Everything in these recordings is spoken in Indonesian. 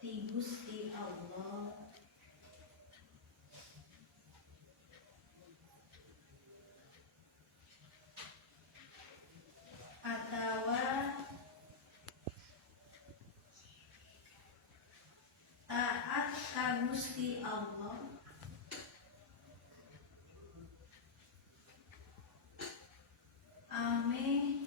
ti Gusti Allah atawa taat ka Gusti Allah ame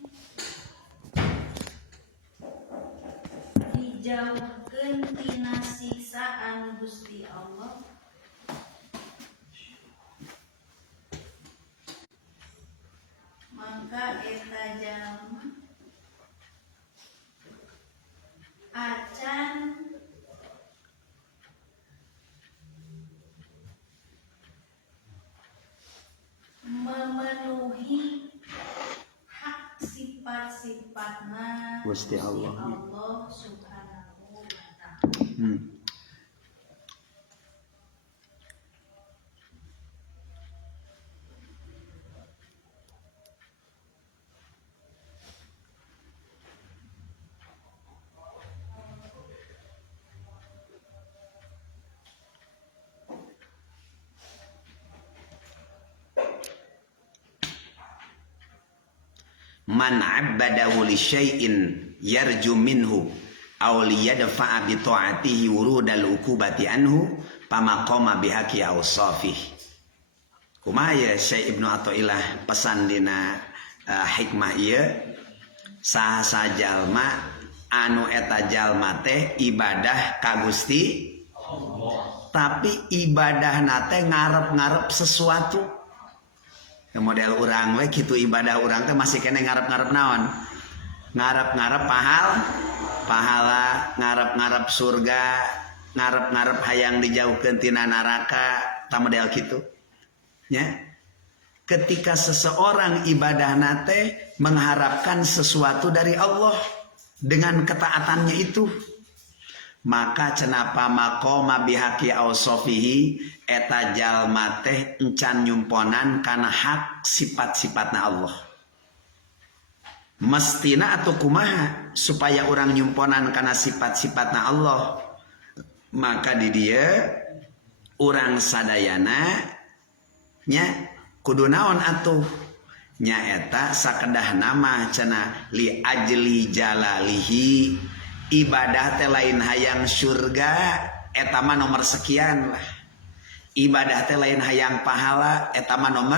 dijauhkeun tina siksaan Gusti Allah maka eta jalma acan memenuhi hak sifat-sifatna Gusti Allah. Subhanahu wa ta'ala. Man 'abbadahu li syai'in yarju minhu aw liyadfa'a bi ta'atihi wurudal uqubati anhu pamaqama bihaqi awsafih. Kumaha Syekh Ibnu Athaillah pesan dina hikmah ieu saha jalma anu eta jalma teh ibadah ka Gusti Allah tapi ibadahna teh ngarep-ngarep sesuatu. Model urang we kitu ibadah urang teh masih kena ngarep-ngarep naon? Ngarep-ngarep pahala, ngarep-ngarep surga, ngarep-ngarep hayang dijauhkeun tina neraka, ta model kitu. Ya. Ketika seseorang ibadahna teh mengharapkan sesuatu dari Allah dengan ketaatannya itu, maka cenapa maqama bihaqi ausofihi eta jalma teh encan nyumponan kana hak sifat-sifatna Allah. Mestina atau kumaha supaya orang nyumponan kana sifat-sifatna Allah, maka di dia orang sadayana nya kudu naon atuh nya eta sakedah nama cenah li ajli jalalihi. Ibadah teh lain hayang surga eta mah nomor sekian lah. Ibadah teh lain hayang pahala eta mah nomor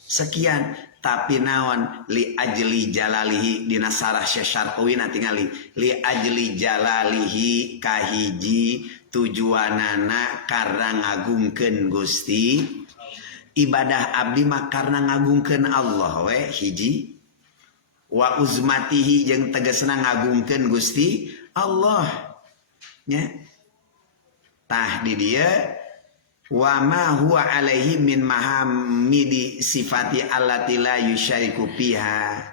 sekian. Tapi naon li ajli jalalihi dina sarah Syarqawina tingali li ajli jalalihi kahiji tujuanana karena ngagungkeun Gusti. Ibadah abdi mah karena ngagungkeun Allah we hiji. Wa uzmatihi jeung tegasna ngagungkeun Gusti Allah nya tah di dieu wa ma huwa alaihi min mahamidi sifati allati la yusyariku fiha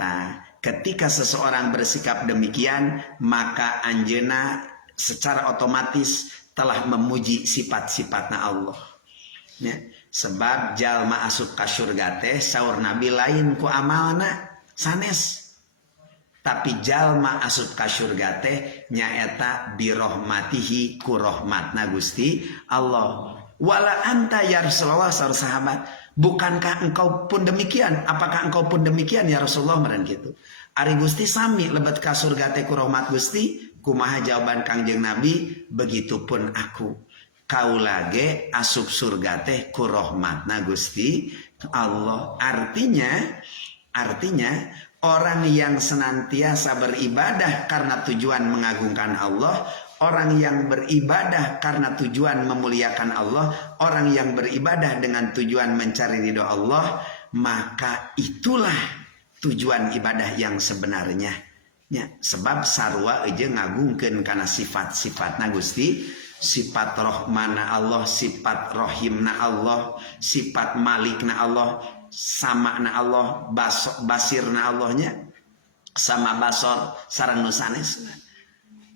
tah ketika seseorang bersikap demikian maka anjeunna secara otomatis telah memuji sifat-sifatna Allah nya sebab jalma asup ka surga teh saur Nabi lain ku amalna sanes tapi jalma asup ka surga teh nyaeta birahmatihi ku rahmatna Gusti Allah. Wala anta ya Rasulullah sahabat, bukankah engkau pun demikian? Apakah engkau pun demikian ya Rasulullah meureun kitu. Ari Gusti sami lebet ka surga teh ku rahmat Gusti, kumaha jawaban Kangjeng Nabi? Begitupun aku. Kaula ge asup surga teh ku rahmatna Gusti Allah. Artinya orang yang senantiasa beribadah karena tujuan mengagungkan Allah, orang yang beribadah karena tujuan memuliakan Allah, orang yang beribadah dengan tujuan mencari ridho Allah, maka itulah tujuan ibadah yang sebenarnya. Ya, sebab sarua aja ngagungkeun kana sifat-sifatna Gusti, sifat Rahmana Allah, sifat Rahimna Allah, sifat Malikna Allah, sama na Allah, basirna Allahnya, sama basor sareng nu sanes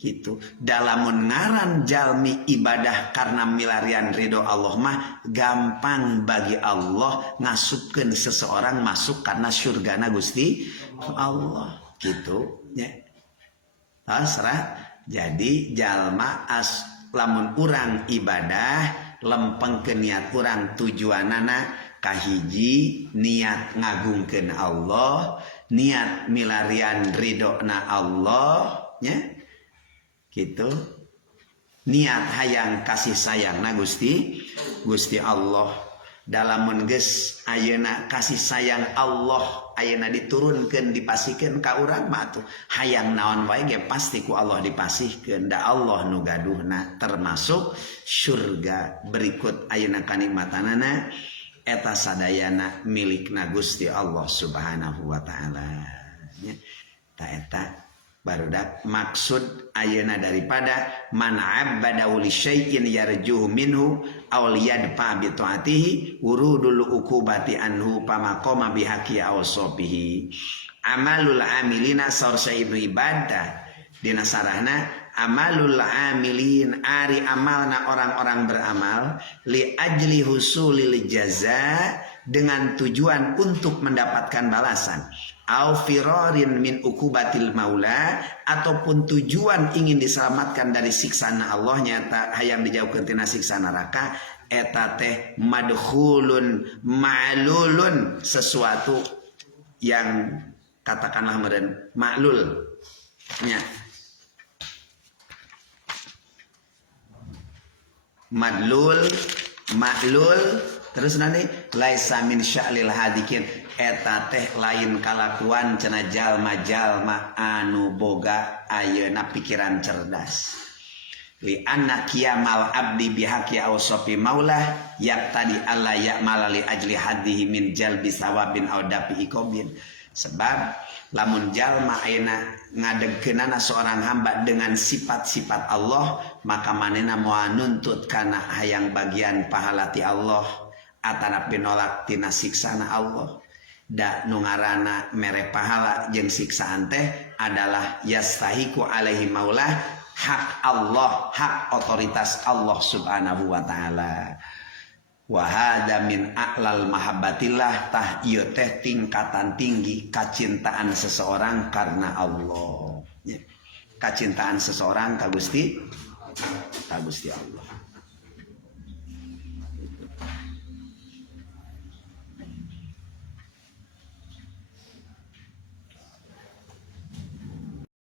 gitu. Dalam ngaran jalmi ibadah karena milarian ridho Allah mah gampang bagi Allah ngasupkeun seseorang masuk karena surgana Gusti Allah gitu ya. Serah Jadi jalma as lamun urang ibadah lempengkeun niat urang tujuanana kahiji niat ngagungkeun Allah, niat milarian ridona Allah nya gitu, niat hayang kasih sayangna Gusti Allah. Dalamun geus ayeuna kasih sayang Allah ayeuna diturunkeun dipasihkeun ka urang mah atuh hayang naon wae ge pasti ku Allah dipasihkeun. Da Allah nu gaduhna termasuk surga berikut ayeuna kanikmatanana eta sadayana milikna Gusti Allah Subhanahu wa taala. Nya ta eta barudak maksud ayeuna daripada man abadahu li syai'in yarjuhu minhu aw liyadfa bi taatihi urudul uqubati anhu pamaqama bihaqi awsabihi. Amalul amilina sarsa ibnu ibadah dina sarahna amalul amilin ari amalna orang-orang beramal li ajli husulil jaza dengan tujuan untuk mendapatkan balasan au firarin min ukubatil maula ataupun tujuan ingin diselamatkan dari siksaan Allah nyata hayang dijauhkeun tina siksa neraka eta teh madkhulun ma'lulun sesuatu yang katakanlah meureun ma'lul nya maklul terus nanti laisa min sya'lil hadikin eta teh lain kalakuan cenah jalma-jalma anu boga ayeuna pikiran cerdas li anna qiyamal abdi bihaqi awsafi maulah yaqtadi alla ya'mala li ajli hadihi min jalbi sawabin aw dafi iqabin. Sebab lamun jalma ayeuna ngadegkeunana seorang hamba dengan sifat-sifat Allah maka manehna moal nuntut kana hayang bagian pahala ti Allah atana pinolak tina siksana Allah. Da nu ngaranna mere pahala jeung siksaan teh adalah yastahiqu alaihi maulah hak Allah, hak otoritas Allah Subhanahu wa taala. Wa hada min a'lal mahabbatillah tah ieu teh tingkatan tinggi kacintaan seseorang karena Allah. Kacintaan seseorang ka Gusti Allah.